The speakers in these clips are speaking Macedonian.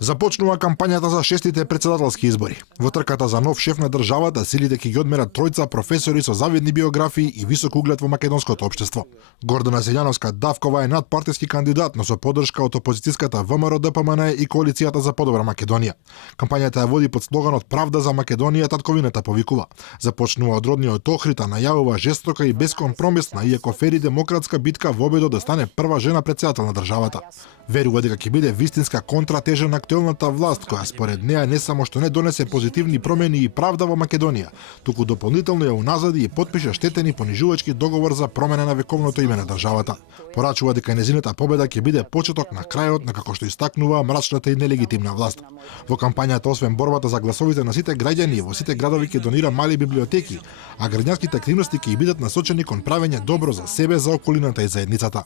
Започнува кампањата за 6-тите претседателски избори. Во трката за нов шеф на државата, силите ќе ги одмерат тројца професори со завидни биографии и висок углед во македонското општество. Гордана Силјановска-Давкова е надпартиски кандидат, но со поддршка од опозицијската ВМРО-ДПМН и Коалицијата за подобра Македонија. Кампањата ја води под слоганот "Правда за Македонија, татковината повикува". Започнува од родниот Охрид, најавува жестока и безкомпромисна, иако фери демократска битка во обидот да стане прва жена претседател на државата. Верува дека ќе биде вистинска контратежа на актуелната власт, која според неа не само што не донесе позитивни промени и правда во Македонија, туку дополнително ја уназади и потпиша штетен и понижувачки договор за промена на вековното име на државата. Порачува дека нејзината победа ќе биде почеток на крајот на, како што истакнува, мрачната и нелегитимна власт. Во кампањата, освен борбата за гласовите на сите граѓани, во сите градови ќе донира мали библиотеки, а граѓанските активности ќе бидат насочени кон правење добро за себе, за околината и заедницата.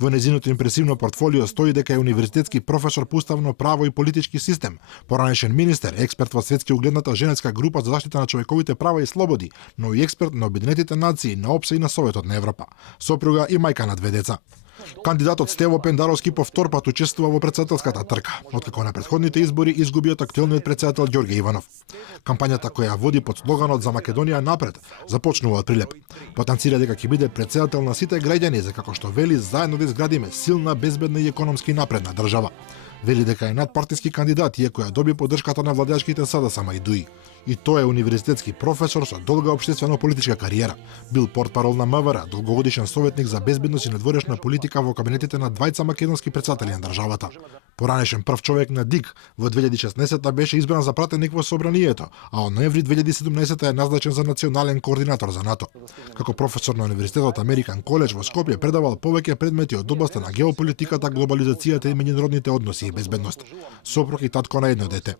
Во нејзиното импресивно портфолио стои дека е универзитетски професор по уставно право и политички систем, поранешен министер, експерт во светски угледната женска група за заштита на човековите права и слободи, но и експерт на Обединетите нации, на ОПСЕ и на Советот на Европа. Сопруга и мајка на 2 деца. Кандидатот Стево Пендаровски по втор пат учествува во претседателската трка, откако на претходните избори изгуби од актуелниот претседател Ѓорѓе Иванов. Кампањата која води под слоганот "За Македонија напред" започнува од Прилеп. Потенцира дека ќе биде претседател на сите граѓани, за како што вели, заедно да изградиме силна, безбедна и економски напредна држава. Вели дека е надпартиски кандидат, иако ја доби поддршката на владеачките СДСМ и ДУИ. И тој е универзитетски професор со долга општествено-политичка кариера. Бил портпарол на МВР, долгогодишен советник за безбедност и надворешна политика во кабинетите на двајца македонски претседатели на државата. Поранешен прв човек на ДИК, во 2016 беше избран за пратеник во Собранието, а од ноември 2017 е назначен за национален координатор за НАТО. Како професор на Универзитетот Американ Коледж во Скопје предавал повеќе предмети од областа на геополитиката, глобализацијата и меѓународните односи и безбедност. Сопруг и татко на едно дете.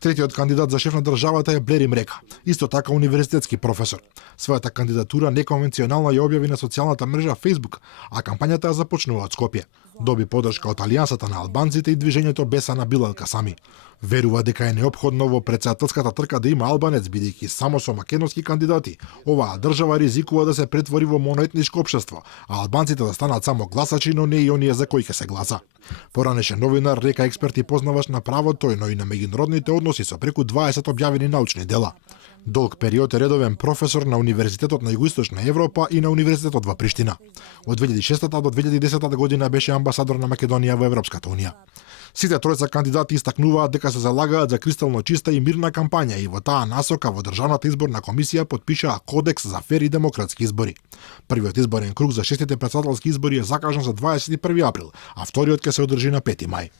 Третиот кандидат за шеф на државата е Блери Мрека, исто така универзитетски професор. Својата кандидатура неконвенционална ја објави на социјалната мрежа Facebook, а кампањата ја започнува од Скопје. Доби поддршка од Алијансата на албанците и движењето Бесана Билалка Сами. Верува дека е неопходно во претседателската трка да има албанец, бидејќи само со македонски кандидати оваа држава ризикува да се претвори во моноетничко општество, а албанците да станат само гласачи, но не и оние за кои ќе се гласа. Поранешен новинар, река експерт и познавач на правото, но и на меѓународните односи со преку 20 објавени научни дела. Долг период е редовен професор на Универзитетот на Југоисточна Европа и на Универзитетот во Приштина. Од 2006 до 2010 година беше амбасадор на Македонија во Европската унија. Сите тројца кандидати истакнуваат дека се залагаат за кристално чиста и мирна кампања и во таа насока во Државната изборна комисија подпишаа кодекс за фер и демократски избори. Првиот изборен круг за 6-тите претседателски избори е закажан за 21 април, а вториот ќе се одржи на 5 мај.